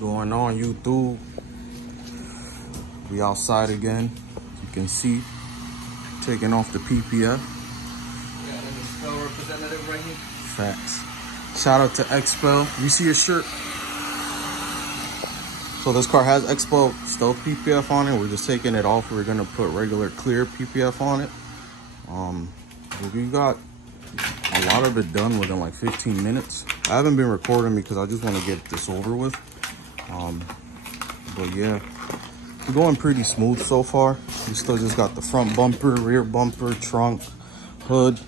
Going on YouTube? We outside again. You can see taking off the PPF. Facts. Shout out to Expel. You see your shirt? So this car has Expel Stealth PPF on it. We're just taking it off. We're gonna put regular clear PPF on it. We got a lot of it done within like 15 minutes. I haven't been recording because I just want to get this over with. But yeah, we're going pretty smooth so far. We still just got the front bumper, rear bumper, trunk, hood,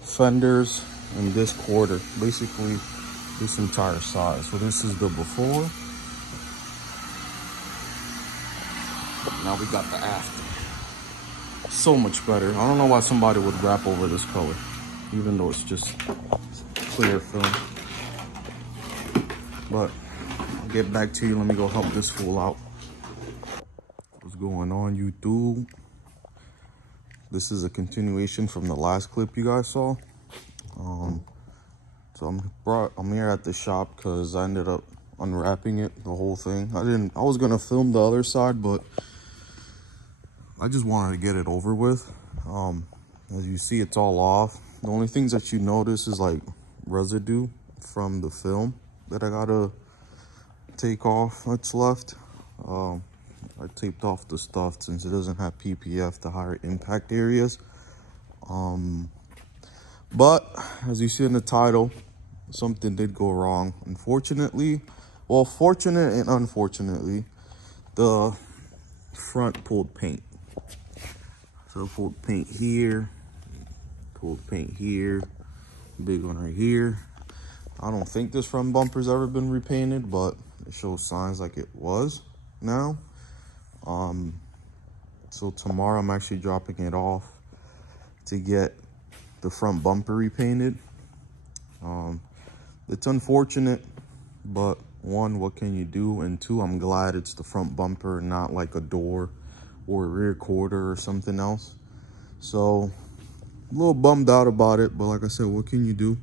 fenders, and this quarter. Basically, this entire side. So this is the before. Now we got the after. So much better. I don't know why somebody would wrap over this color, even though it's just clear film. But I'll get back to you. Let me go help this fool out. What's going on YouTube? This is a continuation from the last clip you guys saw. So I'm here at the shop because I ended up unwrapping it, the whole thing. I was gonna film the other side, but I just wanted to get it over with. As you see, it's all off. The only things that you notice is like residue from the film that I gotta take off that's left. I taped off the stuff since it doesn't have PPF, the higher impact areas. But as you see in the title, something did go wrong. Unfortunately, well, fortunate and unfortunately, the front pulled paint. So pulled paint here, pulled paint here, big one right here. I don't think this front bumper's ever been repainted, but it shows signs like it was now. So tomorrow I'm actually dropping it off to get the front bumper repainted. It's unfortunate, but one, what can you do? And two, I'm glad it's the front bumper, not like a door or a rear quarter or something else. So a little bummed out about it, but like I said, what can you do?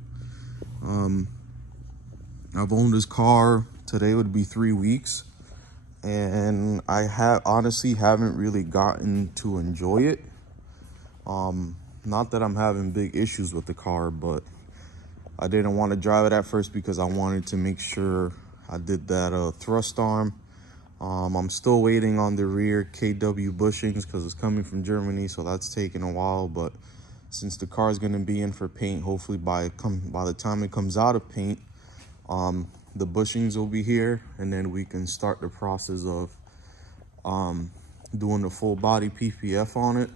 I've owned this car, today would be 3 weeks, and I honestly haven't really gotten to enjoy it. Not that I'm having big issues with the car, but I didn't want to drive it at first because I wanted to make sure I did that thrust arm. I'm still waiting on the rear KW bushings because it's coming from Germany, so that's taking a while. But since the car is going to be in for paint, hopefully by the time it comes out of paint, the bushings will be here, and then we can start the process of doing the full body PPF on it.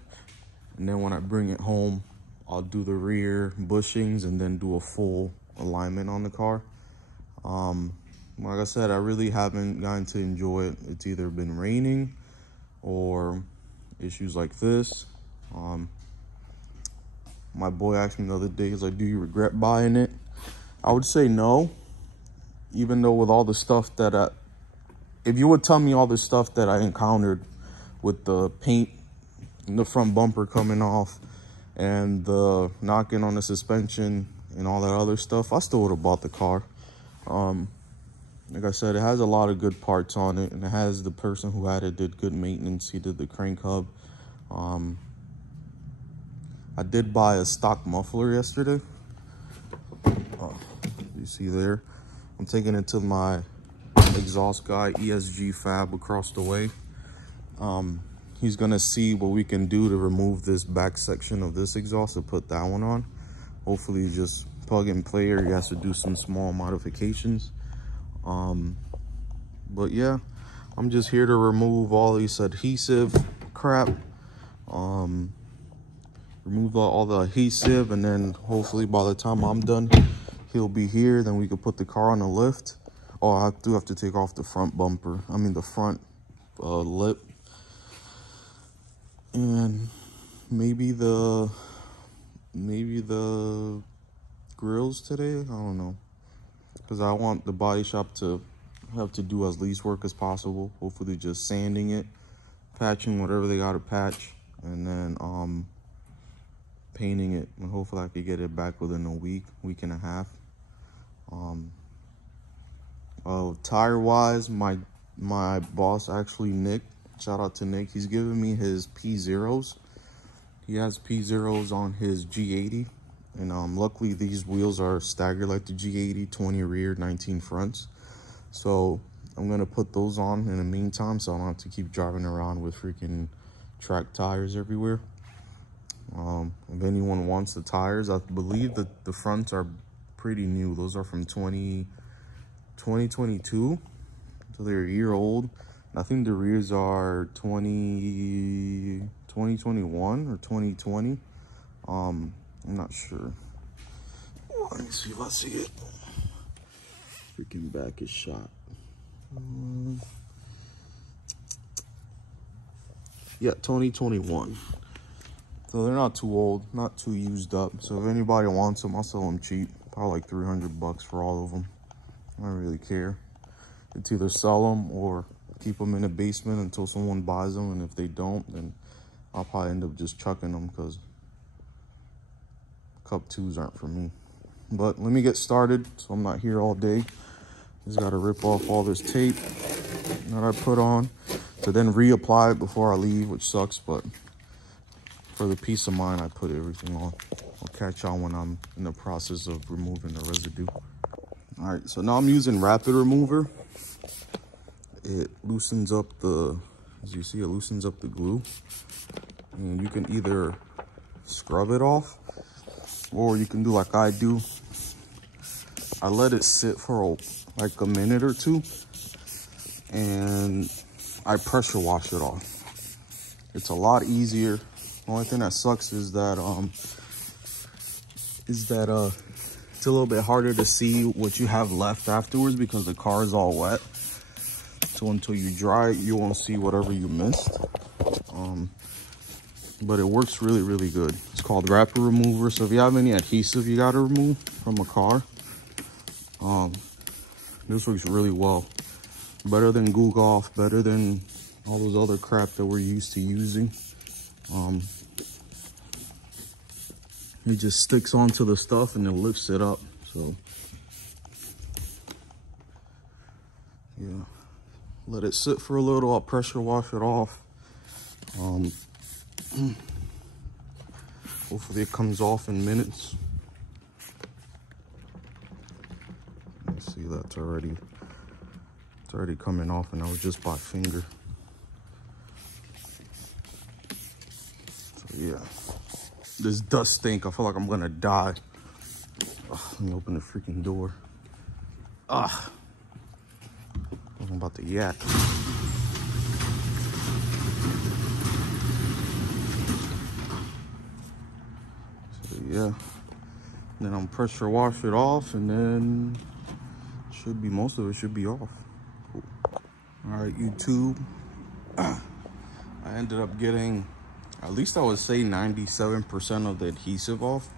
And then when I bring it home, I'll do the rear bushings and then do a full alignment on the car. Like I said, I really haven't gotten to enjoy it. It's either been raining or issues like this. My boy asked me the other day, he's like, do you regret buying it? I would say no, even though with all the stuff that if you would tell me all the stuff that I encountered with the paint and the front bumper coming off and the knocking on the suspension and all that other stuff, I still would have bought the car. Like I said, it has a lot of good parts on it, and it has the person who had it did good maintenance. He did the crank hub. I did buy a stock muffler yesterday. You see there, I'm taking it to my exhaust guy, ESG Fab, across the way. He's gonna see what we can do to remove this back section of this exhaust and put that one on. Hopefully just plug and play, or he has to do some small modifications. But yeah, I'm just here to remove all this adhesive crap. Remove all the adhesive, and then hopefully by the time I'm done, he'll be here. Then we can put the car on the lift. Oh, I do have to take off the front bumper. I mean the front lip. And maybe the grills today. I don't know, because I want the body shop to have to do as least work as possible. Hopefully just sanding it, patching whatever they got to patch, and then painting it, and hopefully I could get it back within a week and a half. Tire wise, my boss actually, Nick, shout out to Nick, he's giving me his P0s. He has P0s on his G80, and luckily these wheels are staggered like the G80, 20 rear, 19 fronts. So I'm gonna put those on in the meantime, so I don't have to keep driving around with freaking track tires everywhere. If anyone wants the tires, I believe that the fronts are pretty new. Those are from 2022, so they're a year old. I think the rears are 2021 or 2020. I'm not sure. Let me see if I see it. Freaking back is shot. Yeah, 2021. So they're not too old, not too used up. So if anybody wants them, I'll sell them cheap. Probably like 300 bucks for all of them. I don't really care. It's either sell them or keep them in the basement until someone buys them. And if they don't, then I'll probably end up just chucking them because Cup 2s aren't for me. But let me get started so I'm not here all day. Just got to rip off all this tape that I put on to then reapply it before I leave, which sucks, but for the peace of mind, I put everything on. I'll catch on when I'm in the process of removing the residue. All right, so now I'm using Rapid Remover. It loosens up as you see, it loosens up the glue. And you can either scrub it off, or you can do like I do. I let it sit for like a minute or two, and I pressure wash it off. It's a lot easier. The only thing that sucks is that it's a little bit harder to see what you have left afterwards because the car is all wet. So until you dry it, you won't see whatever you missed. But it works really, really good. It's called Rapid Remover. So if you have any adhesive you gotta remove from a car, this works really well. Better than Goo Golf, better than all those other crap that we're used to using. It just sticks onto the stuff and it lifts it up. So yeah, let it sit for a little. I'll pressure wash it off. Hopefully it comes off in minutes. Let's see, it's already coming off, and that was just by finger. So yeah, this dust stink. I feel like I'm gonna die. Ugh, let me open the freaking door. I'm about to yak. So yeah, then I'm pressure wash it off, and then most of it should be off. Cool. All right, YouTube. I ended up getting, at least I would say 97% of the adhesive off.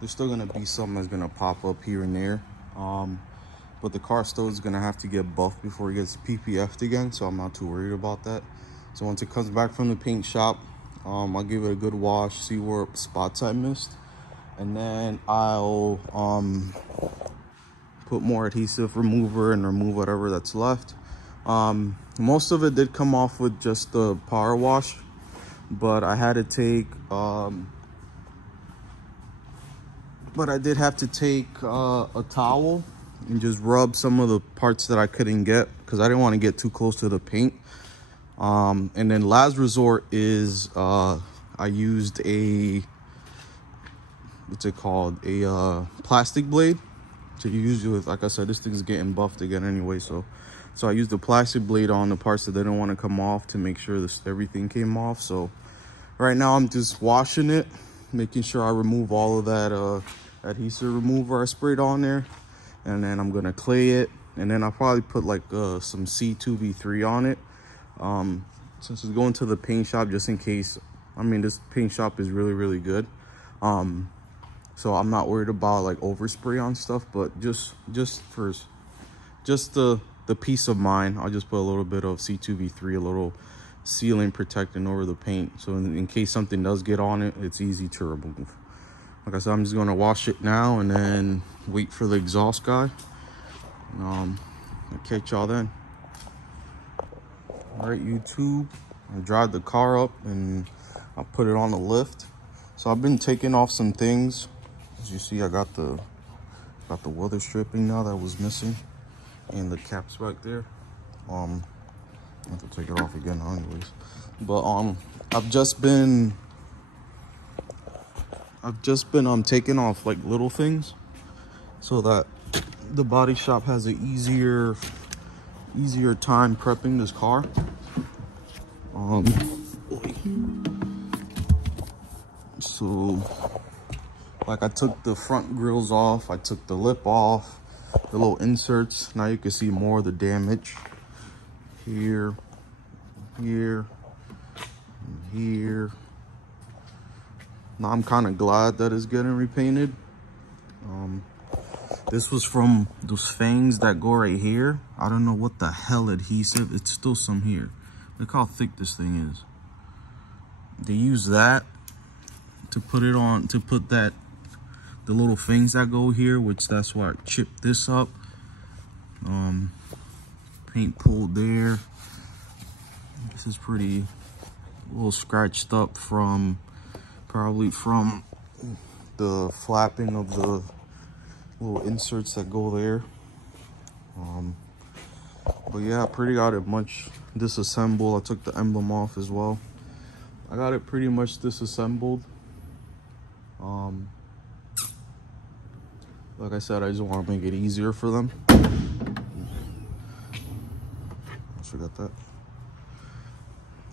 There's still gonna be some that's gonna pop up here and there. But the car still is gonna have to get buffed before it gets PPF'd again, so I'm not too worried about that. So once it comes back from the paint shop, I'll give it a good wash, see where spots I missed, and then I'll put more adhesive remover and remove whatever that's left. Most of it did come off with just the power wash, but I had to take I did have to take a towel and just rub some of the parts that I couldn't get because I didn't want to get too close to the paint. And then last resort is I used what's it called, a plastic blade to use with, like I said, this thing's getting buffed again anyway, so I used the plastic blade on the parts that didn't want to come off to make sure everything came off. So right now I'm just washing it, making sure I remove all of that adhesive remover I sprayed on there, and then I'm gonna clay it, and then I'll probably put like some C2V3 on it, since it's going to the paint shop, just in case. I mean, this paint shop is really, really good, so I'm not worried about like overspray on stuff, but just the peace of mind, I'll just put a little bit of C2V3, a little sealing protecting over the paint, so in case something does get on it, it's easy to remove. Like I said, I'm just going to wash it now and then wait for the exhaust guy. I'll catch y'all then. All right, YouTube. I drive the car up and I'll put it on the lift. So I've been taking off some things. As you see, I got the weather stripping now that was missing, and the caps back there. I have to take it off again anyways. But I've just been taking off like little things so that the body shop has an easier time prepping this car. So like I took the front grills off, I took the lip off, the little inserts. Now you can see more of the damage here, here, and here. Now I'm kind of glad that it's getting repainted. This was from those fangs that go right here. I don't know what the hell adhesive. It's still some here. Look how thick this thing is. They use that to put it on, to put that, the little fangs that go here, which that's why I chipped this up. Paint pulled there. This is pretty, a little scratched up from, probably from the flapping of the little inserts that go there. But yeah, I pretty got it much disassembled. I took the emblem off as well. I got it pretty much disassembled. Like I said, I just want to make it easier for them. I forgot that.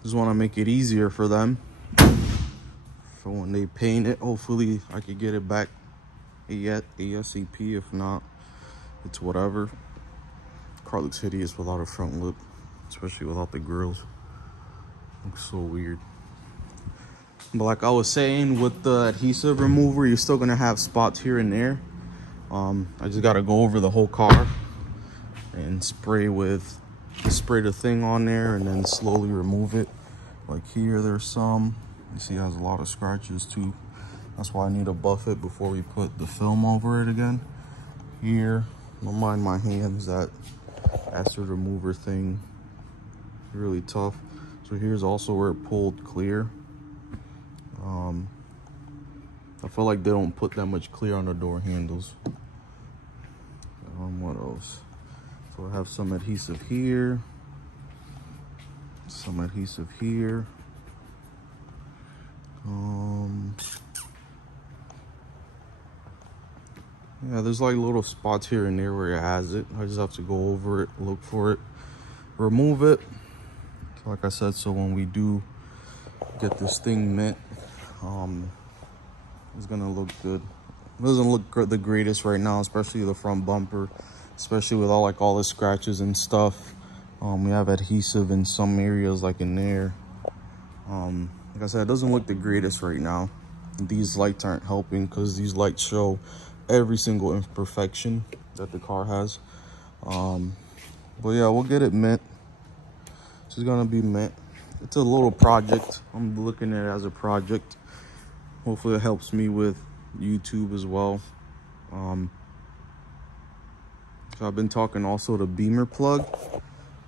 Just want to make it easier for them. For when they paint it, hopefully I could get it back ASAP. If not, it's whatever. Car looks hideous without a front lip, especially without the grills. Looks so weird. But like I was saying, with the adhesive remover, you're still gonna have spots here and there. I just gotta go over the whole car and spray the thing on there and then slowly remove it. Like here, there's some. You see it has a lot of scratches too. That's why I need to buff it before we put the film over it again. Here, don't mind my hands, that acid remover thing, really tough. So here's also where it pulled clear. I feel like they don't put that much clear on the door handles. What else? So I have some adhesive here, some adhesive here. Yeah, there's like little spots here and there where it has it. I just have to go over it, look for it, remove it. So like I said, so when we do get this thing mint, it's gonna look good. It doesn't look the greatest right now, especially the front bumper, especially with all the scratches and stuff. We have adhesive in some areas, like in there. Like I said, it doesn't look the greatest right now. These lights aren't helping because these lights show every single imperfection that the car has. But yeah, we'll get it mint. It's just gonna be mint. It's a little project. I'm looking at it as a project. Hopefully it helps me with YouTube as well. So I've been talking also to Beamer Plug.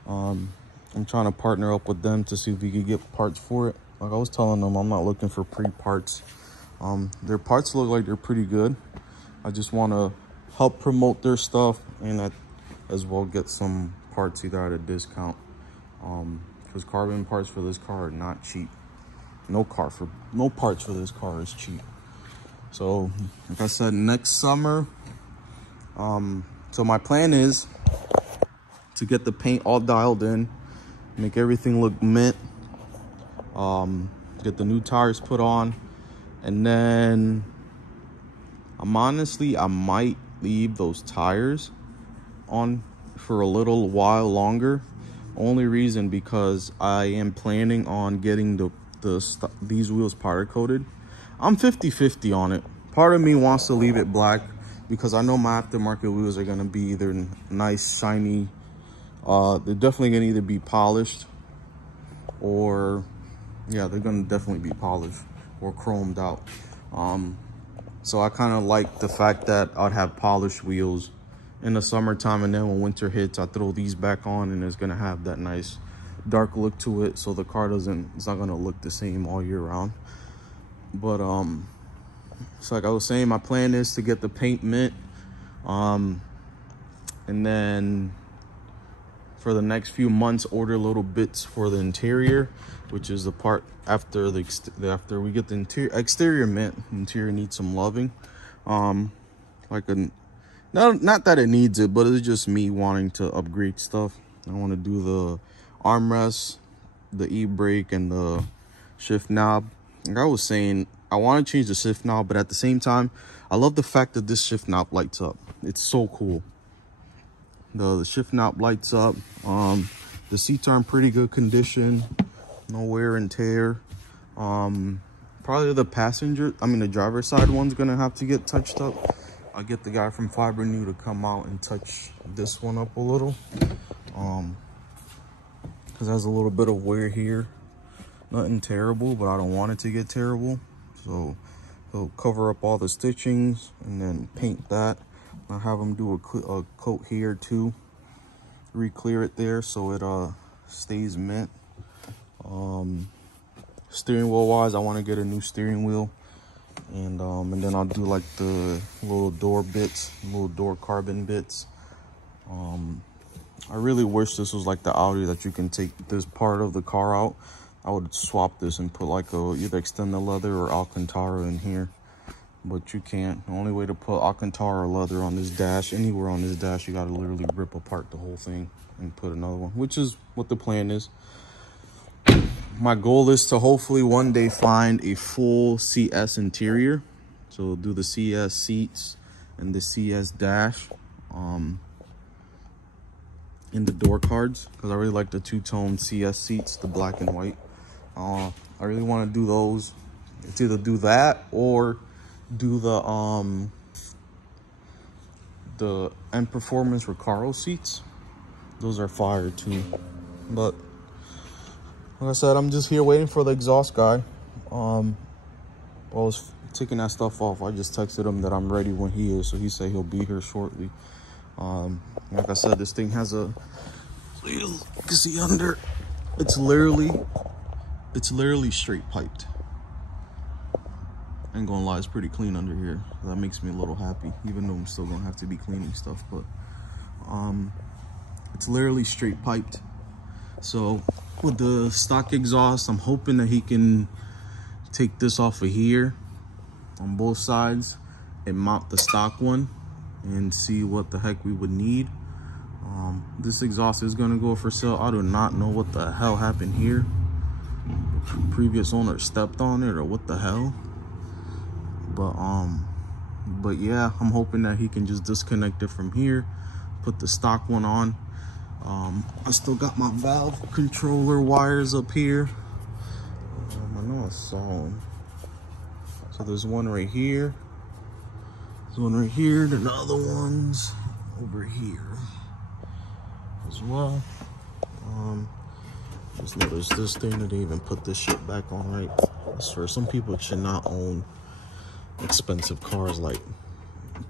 I'm trying to partner up with them to see if we could get parts for it. Like I was telling them, I'm not looking for pre-parts. Their parts look like they're pretty good. I just want to help promote their stuff and as well get some parts either at a discount. Because carbon parts for this car are not cheap. No parts for this car is cheap. So like I said, next summer, so my plan is to get the paint all dialed in, make everything look mint, get the new tires put on, and then I might leave those tires on for a little while longer. Only reason because I am planning on getting these wheels powder coated. I'm 50-50 on it. Part of me wants to leave it black because I know my aftermarket wheels are gonna be either nice, shiny. They're definitely gonna either be polished or, yeah, they're gonna definitely be polished or chromed out. So I kind of like the fact that I'd have polished wheels in the summertime, and then when winter hits, I throw these back on, and it's gonna have that nice dark look to it, so the car it's not gonna look the same all year round. But so like I was saying, my plan is to get the paint mint, and then for the next few months order little bits for the interior, which is the part after we get the exterior mint. Interior needs some loving. Like not that it needs it, but it's just me wanting to upgrade stuff. I want to do the armrest, the e-brake, and the shift knob. Like I was saying, I want to change the shift knob, but at the same time, I love the fact that this shift knob lights up. It's so cool. The shift knob lights up. The seats are in pretty good condition, no wear and tear. Probably the driver's side one's gonna have to get touched up. I'll get the guy from Fiber New to come out and touch this one up a little, because it has a little bit of wear here. Nothing terrible, but I don't want it to get terrible, so he'll cover up all the stitchings and then paint that. I'll have him do a coat here too, re-clear it there so it stays mint. Steering wheel wise, I want to get a new steering wheel, and then I'll do like the little door bits, little door carbon bits. I really wish this was like the Audi that you can take this part of the car out. I would swap this and put like either extend the leather or Alcantara in here, but you can't. The only way to put Alcantara or leather on this dash, anywhere on this dash, you gotta literally rip apart the whole thing and put another one, which is what the plan is. My goal is to hopefully one day find a full CS interior. So do the CS seats and the CS dash in the door cards, because I really like the two-tone CS seats, the black and white. I really want to do those. It's either do that or do the M Performance Recaro seats. Those are fire too. But like I said, I'm just here waiting for the exhaust guy. I was taking that stuff off. I just texted him that I'm ready when he is, so he said he'll be here shortly. Like I said, this thing has you can see under, it's literally straight piped. I ain't gonna lie, it's pretty clean under here. That makes me a little happy, even though I'm still gonna have to be cleaning stuff, but it's literally straight piped. So with the stock exhaust, I'm hoping that he can take this off of here on both sides and mount the stock one and see what the heck we would need. This exhaust is gonna go for sale. I do not know what the hell happened here. The previous owner stepped on it or what the hell. But yeah, I'm hoping that he can just disconnect it from here, put the stock one on. I still got my valve controller wires up here. I know I saw them. So there's one right here. There's one right here. And the other one's over here as well. Just notice this thing that they even put this shit back on right. I swear, some people should not own expensive cars. Like,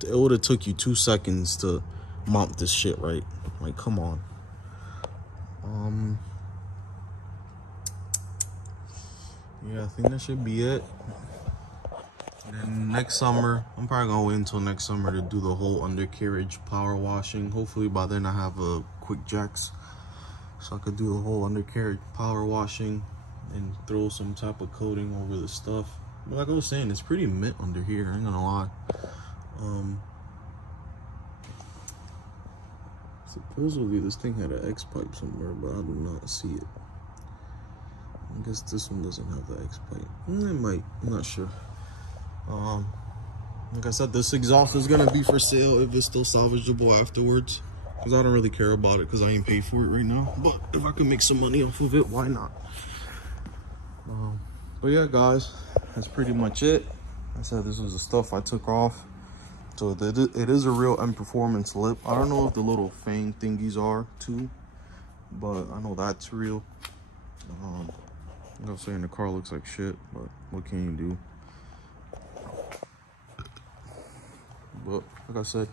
it would have took you 2 seconds to mount this shit right. Like, come on. Yeah, I think that should be it. And then next summer, I'm probably gonna wait until next summer to do the whole undercarriage power washing. Hopefully by then I have a quick jacks, so I could do the whole undercarriage power washing and throw some type of coating over the stuff. But like I was saying, it's pretty mint under here, I ain't gonna lie. Supposedly this thing had an X pipe somewhere, but I do not see it. I guess this one doesn't have the X pipe. It might, I'm not sure. Like I said, this exhaust is gonna be for sale if it's still salvageable afterwards, because I don't really care about it because I ain't paid for it right now. But if I can make some money off of it, why not? But yeah, guys, that's pretty much it. I said this was the stuff I took off. So it is a real M Performance lip. I don't know if the little fang thingies are too, but I know that's real. I'm saying the car looks like shit, but what can you do? But like I said,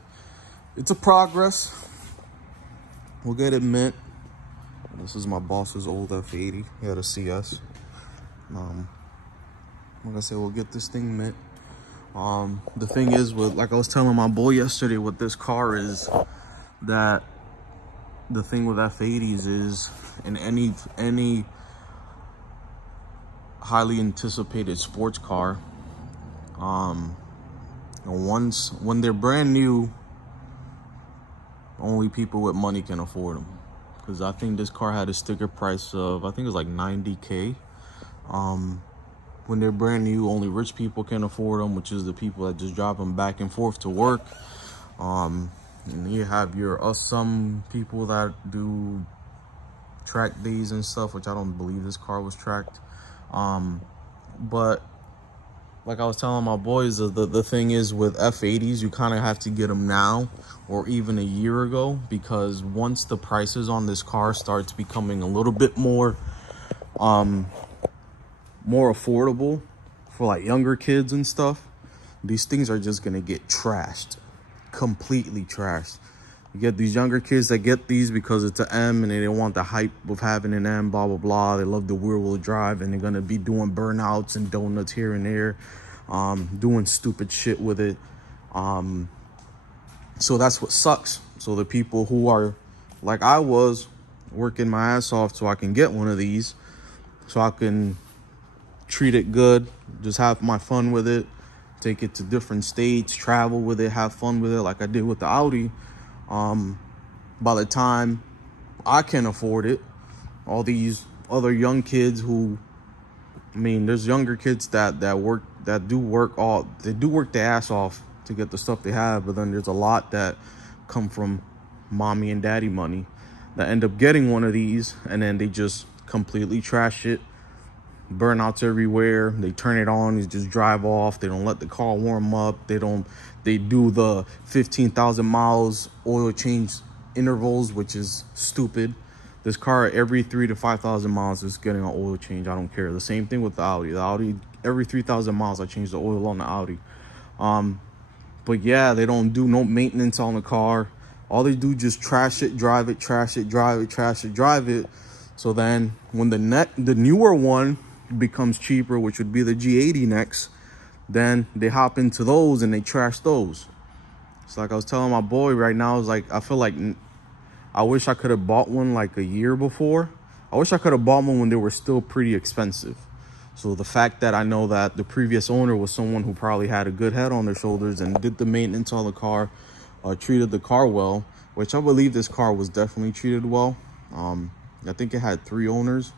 it's a progress. We'll get it mint. This is my boss's old F80. He had a CS. Like I said, we'll get this thing mint. The thing is, with, like I was telling my boy yesterday with this car, is that the thing with F80s is, in any highly anticipated sports car, when they're brand new, only people with money can afford them. Because I think this car had a sticker price of, I think it was like $90K. When they're brand new, only rich people can afford them, which is the people that just drive them back and forth to work. And you have some people that do track days and stuff, which I don't believe this car was tracked. But like I was telling my boys, the thing is with F80s, you kind of have to get them now or even a year ago, because once the prices on this car starts becoming a little bit more affordable for like younger kids and stuff, these things are just gonna get trashed, completely trashed. You get these younger kids that get these because it's an M and they don't want the hype of having an M, blah, blah, blah. They love the rear-wheel drive, and they're gonna be doing burnouts and donuts here and there, doing stupid shit with it. So that's what sucks. So the people who are like I was, working my ass off so I can get one of these, so I can treat it good, just have my fun with it, take it to different states, travel with it, have fun with it like I did with the Audi. By the time I can afford it, all these other young kids who, I mean, there's younger kids that do work their ass off to get the stuff they have, but then there's a lot that come from mommy and daddy money that end up getting one of these, and then they just completely trash it, burnouts everywhere. They turn it on, they just drive off. They don't let the car warm up. They do the 15,000 miles oil change intervals, which is stupid. This car every 3,000 to 5,000 miles is getting an oil change. I don't care. The same thing with the Audi. The Audi, every 3,000 miles I change the oil on the Audi. But yeah, they don't do no maintenance on the car. All they do just trash it, drive it, trash it, drive it, trash it, drive it. So then when the newer one becomes cheaper, which would be the G80 next, then they hop into those and they trash those. It's like I was telling my boy right now, it's like I feel like I wish I could have bought one like a year before. I wish I could have bought one when they were still pretty expensive. So the fact that I know that the previous owner was someone who probably had a good head on their shoulders and did the maintenance on the car, treated the car well, which I believe this car was definitely treated well. I think it had 3 owners.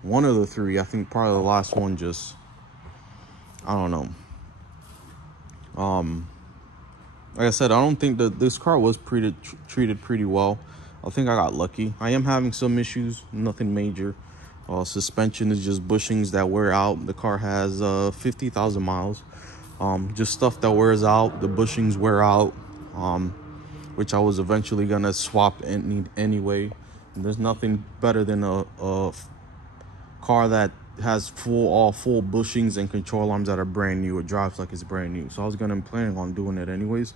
One of the 3, I think probably the last one just, I don't know. Like I said, I don't think that this car was treated pretty well. I think I got lucky. I am having some issues, nothing major. Suspension is just bushings that wear out. The car has 50,000 miles. Just stuff that wears out. The bushings wear out, which I was eventually gonna swap anyway. And there's nothing better than a car that has all full bushings and control arms that are brand new. It drives like it's brand new. So I was planning on doing it anyways.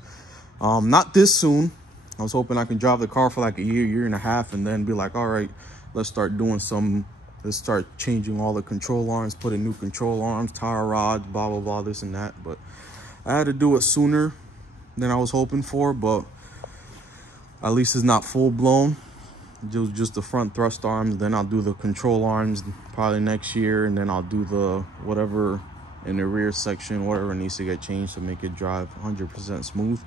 Not this soon. I was hoping I can drive the car for like a year and a half, and then be like, all right, let's start changing all the control arms, putting new control arms, tire rods, blah, blah, blah, this and that. But I had to do it sooner than I was hoping for, but at least it's not full blown. Just the front thrust arms. Then I'll do the control arms probably next year, and then I'll do the whatever in the rear section, whatever needs to get changed to make it drive 100% smooth.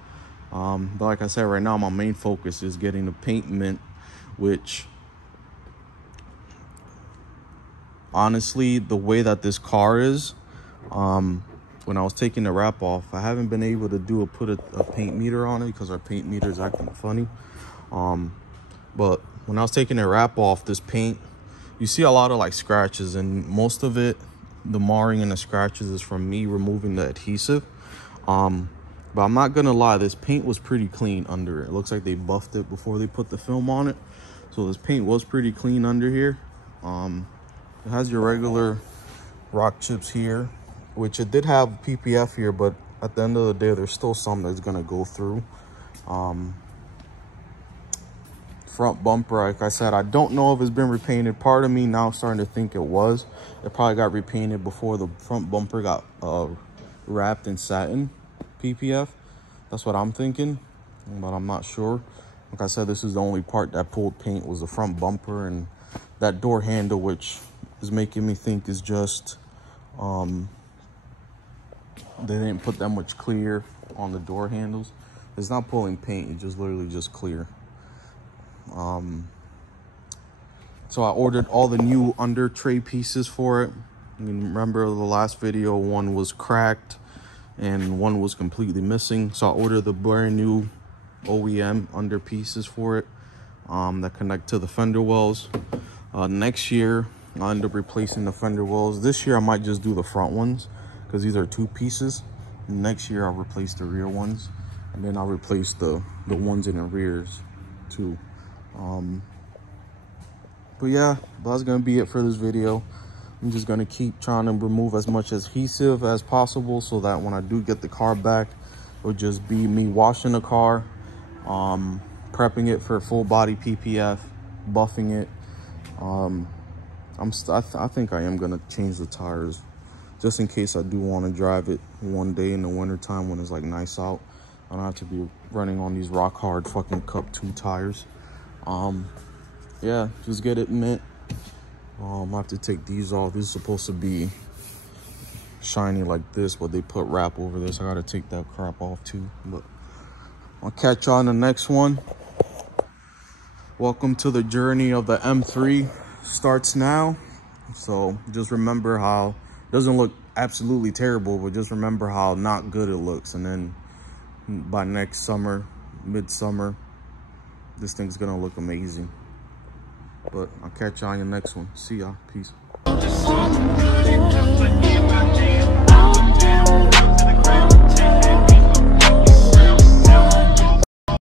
But like I said, right now my main focus is getting the paint mint, which honestly, the way that this car is, when I was taking the wrap off, I haven't been able to put a paint meter on it because our paint meter is acting funny. But when I was taking the wrap off, this paint, you see a lot of like scratches, and most of it, the marring and the scratches, is from me removing the adhesive. But I'm not gonna lie, this paint was pretty clean under it. It looks like they buffed it before they put the film on it. So this paint was pretty clean under here. It has your regular rock chips here, which it did have PPF here, but at the end of the day, there's still some that's gonna go through. front bumper, like I said, I don't know if it's been repainted. Part of me now starting to think it was. It probably got repainted before the front bumper got wrapped in satin PPF. That's what I'm thinking, but I'm not sure. Like I said, this is the only part that pulled paint was the front bumper and that door handle, which is making me think is just they didn't put that much clear on the door handles. It's not pulling paint, it's just literally just clear. So I ordered all the new under tray pieces for it. You remember the last video, one was cracked and one was completely missing. So I ordered the brand new OEM under pieces for it that connect to the fender wells. Next year I'll end up replacing the fender wells. This year I might just do the front ones because these are 2 pieces. Next year I'll replace the rear ones, and then I'll replace the ones in the rears too. But yeah, that's gonna be it for this video. I'm just gonna keep trying to remove as much adhesive as possible so that when I do get the car back, it'll just be me washing the car, prepping it for full body PPF, buffing it. I think I am gonna change the tires just in case I do want to drive it one day in the winter time when it's like nice out. I don't have to be running on these rock hard fucking Cup 2 tires. Yeah, just get it mint. I have to take these off. This is supposed to be shiny like this, but they put wrap over this. I gotta take that crap off too. But I'll catch y'all on the next one. Welcome to the journey of the M3. Starts now. So just remember how it doesn't look absolutely terrible, but just remember how not good it looks. And then by next summer, midsummer, this thing's gonna look amazing. But I'll catch y'all on the next one. See y'all. Peace.